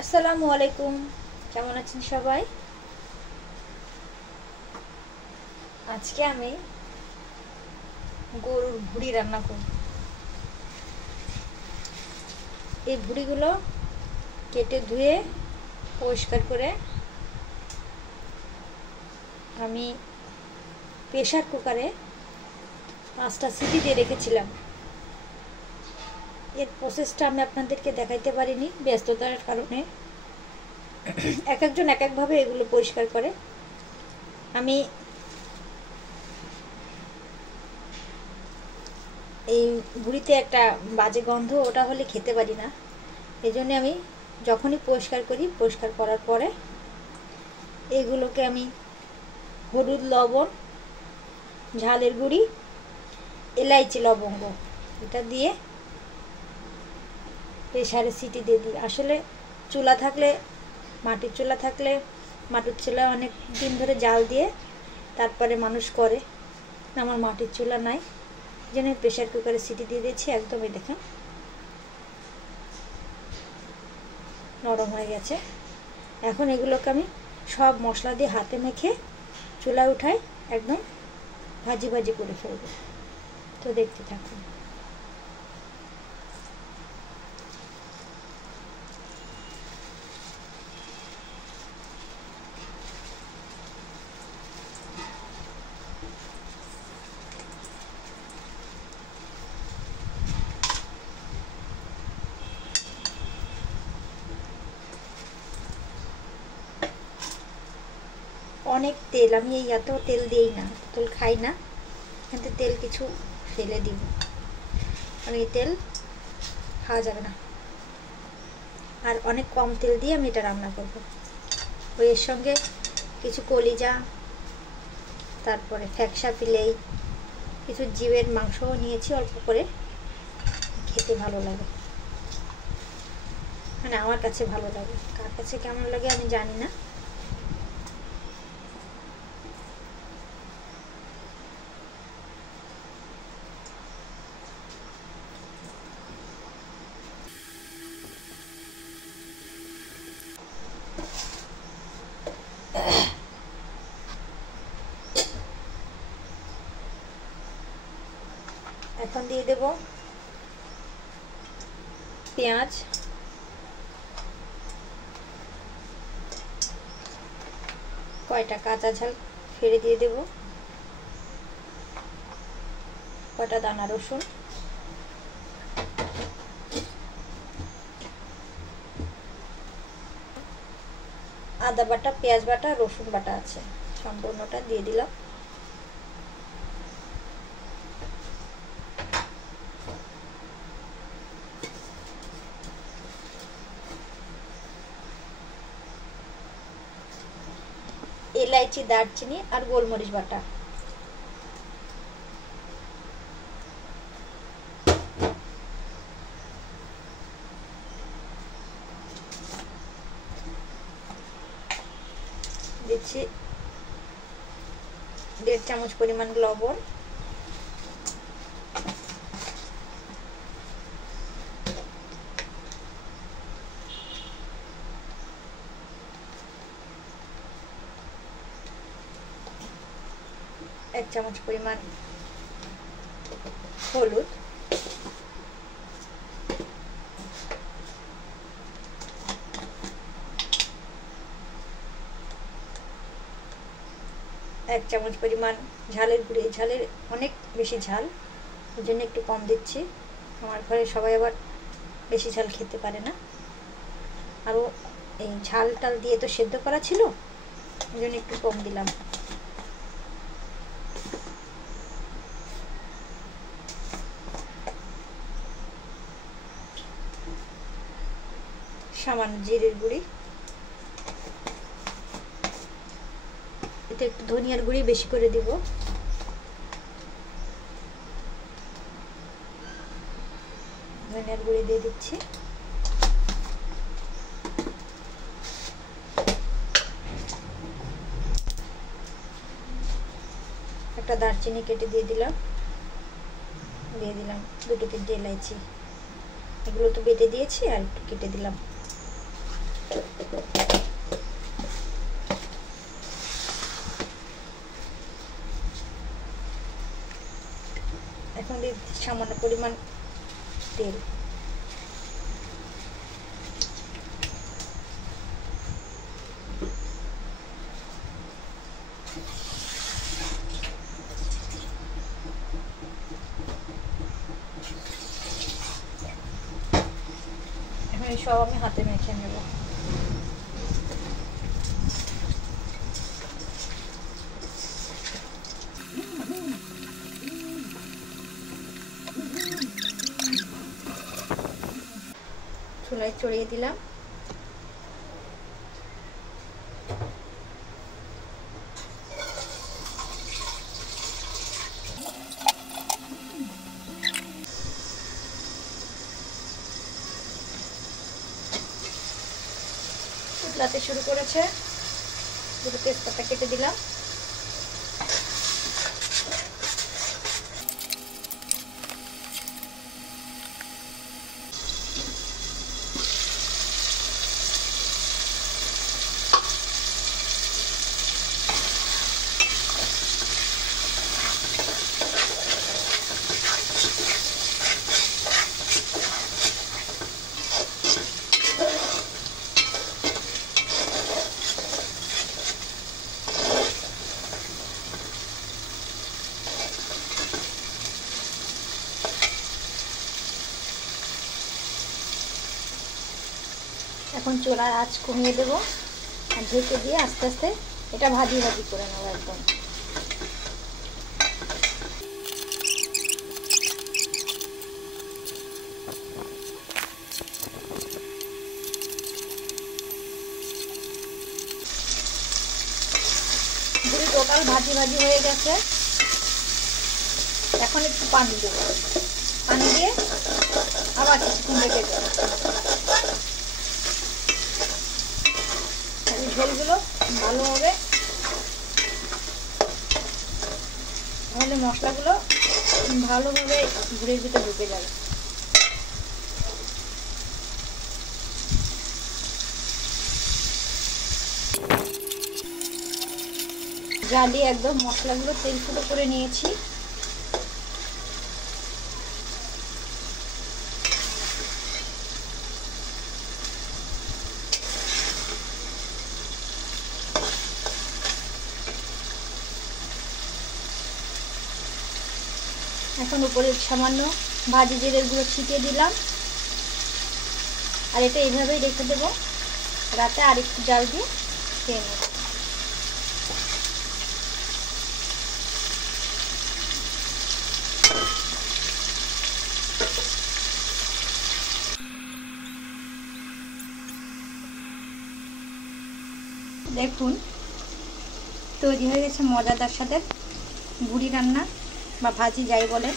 আসসালামু আলাইকুম, কেমন আছেন সবাই? আজকে আমি গরুর ভুঁড়ি রান্না করব। এই ভুঁড়িগুলো কেটে ধুয়ে পরিষ্কার করে আমি প্রেসার কুকারে 5টা সিটি দিয়ে রেখেছিলাম। এর প্রসেসটা আমি আপনাদেরকে দেখাইতে পারিনি ব্যস্ততার কারণে। এক একজন এক একভাবে এগুলো পরিষ্কার করে। আমি এই ভুঁড়িতে একটা বাজে গন্ধ, ওটা হলে খেতে পারি না। এই জন্য আমি যখনই পরিষ্কার করি, পরিষ্কার করার পরে এগুলোকে আমি হলুদ, লবণ, ঝালের গুঁড়ি, এলাইচি, লবঙ্গ এটা দিয়ে প্রেসারে সিটি দিয়ে দিই। আসলে চুলা থাকলে, মাটির চুলা থাকলে, মাটির চুলা অনেক দিন ধরে জাল দিয়ে তারপরে মানুষ করে। আমার মাটির চুলা নাই, যেন প্রেসার কুকারে সিটি দিয়ে দিয়েছি। একদমই দেখেন নরম হয়ে গেছে। এখন এগুলোকে আমি সব মশলা দিয়ে হাতে মেখে চুলায় উঠাই, একদম ভাজি ভাজি করে ফেলবো। তো দেখতে থাকুন। অনেক তেল, আমি এই এত তেল দিই না, তেল খাই না, কিন্তু তেল কিছু ফেলে দিব, আর এই তেল খাওয়া যাবে না। আর অনেক কম তেল দিয়ে আমি এটা রান্না করব। ওই এর সঙ্গে কিছু কলিজা, তারপরে ফ্যাকসা ফিলেই, কিছু জীবের মাংসও নিয়েছি অল্প করে। খেতে ভালো লাগে, মানে আমার কাছে ভালো লাগে, কার কাছে কেমন লাগে আমি জানি না। এখন দিয়ে দেব পেঁয়াজ, কয়টা কাঁচা ঝাল ফেলে দিয়ে দেব, কয়টা দানা রসুন, আদা বাটা, পেঁয়াজ বাটা, রসুন বাটা আছে, সম্পূর্ণটা দিয়ে দিলাম। এলাইচি, দারচিনি আর গোলমরিচ বাটা। দিচ্ছি 1.5 চামচ পরিমাণ লবণ, এক চামচ পরিমাণ হলুদ, এক চামচ পরিমাণ ঝালের গুঁড়ি। ঝালের অনেক বেশি ঝাল, ওই জন্য একটু কম দিচ্ছি। আমার ঘরে সবাই আবার বেশি ঝাল খেতে পারে না। আরও এই ঝাল টাল দিয়ে তো সেদ্ধ করা ছিল, ওই জন্য একটু কম দিলাম। সামান্য জিরের গুঁড়ি, এটা একটু ধনিয়ার গুঁড়ি বেশি করে দিব। ধনিয়ার গুঁড়ি দিয়ে দিচ্ছি। একটা দারচিনি কেটে দিয়ে দিলাম, দিয়ে দিলাম 2-3টে এলাইচি। এগুলো তো বেটে দিয়েছি, আর একটু কেটে দিলাম। এখন দিয়ে দিচ্ছি সামান্য পরিমাণ তেল। এখন এই সব আমি হাতে মেখে নেব। চুলায় চড়িয়ে দিলাম। উতলাতে শুরু করেছে, দুটো তেজপাতা কেটে দিলাম। এখন চুলার আঁচ কমিয়ে দেব আর ঢেকে দিয়ে আস্তে আস্তে এটা ভাজি ভাজি করে নেব। একদম পুরো টোটাল ভাজি ভাজি হয়ে গেছে। এখন একটু পানি দেব, পানি দিয়ে আবার কিছুক্ষণ রেখে দেব। ঝোলগুলো ভালো হবে, তাহলে মশলাগুলো ভালোভাবে ঘুরের ভিতরে ঢুকে যাবে। জ্বালিয়ে একদম মশলাগুলো তেল ফুটো করে নিয়েছি। এখন উপরে সামান্য ভাজি জিরের গুঁড়ো ছিটিয়ে দিলাম, আর এটা এইভাবেই রেখে দেবো। রাতে আর একটু জাল দিয়ে খেয়ে নেব। দেখুন তৈরি হয়ে গেছে মজাদার সাথে বুড়ি রান্না বা ভাজি যাই বলে।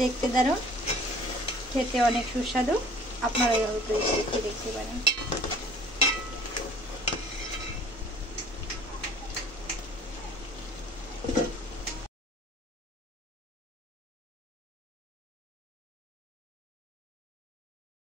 দেখতে দারুণ, খেতে অনেক সুস্বাদু। আপনারা এইভাবে তৈরি করে দেখতে পারেন।